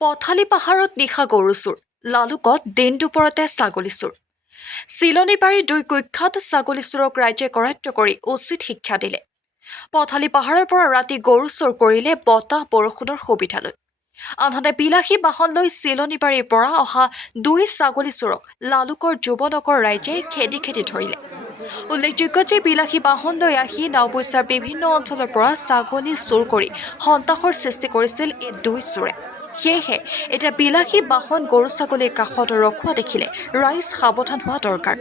পথালি পাহাৰত নিশা গৰু চোৰ, লালুকত দিন দুপৰতে ছাগলী চোৰ। চিলনীবাৰীৰ দুই কুখ্যাত ছাগলী চোৰক ৰাইজে কৰায়ত্ব কৰি উচিত শিক্ষা দিলে। পথালি পাহাৰৰ পৰা ৰাতি গৰু চোৰ কৰিলে বতাহ বৰষুণৰ সুবিধা লৈ। আনহাতে বিলাসী বাহন লৈ চিলনীবাৰীৰ পৰা অহা দুই ছাগলী চোৰক লালুকৰ যুৱনগৰ ৰাইজে খেদি খেদি ধৰিলে। উল্লেখযোগ্য যে বিলাসী বাহন লৈ আহি নাওবৈচাৰ বিভিন্ন অঞ্চলৰ পৰা ছাগলী চোৰ কৰি সন্তাসৰ সৃষ্টি কৰিছিল এই দুই চোৰে। সেয়েহে এতিয়া বিলাসী বাহন গৰু ছাগলীৰ কাষত ৰখোৱা দেখিলে ৰাইজ সাৱধান হোৱা দৰকাৰ।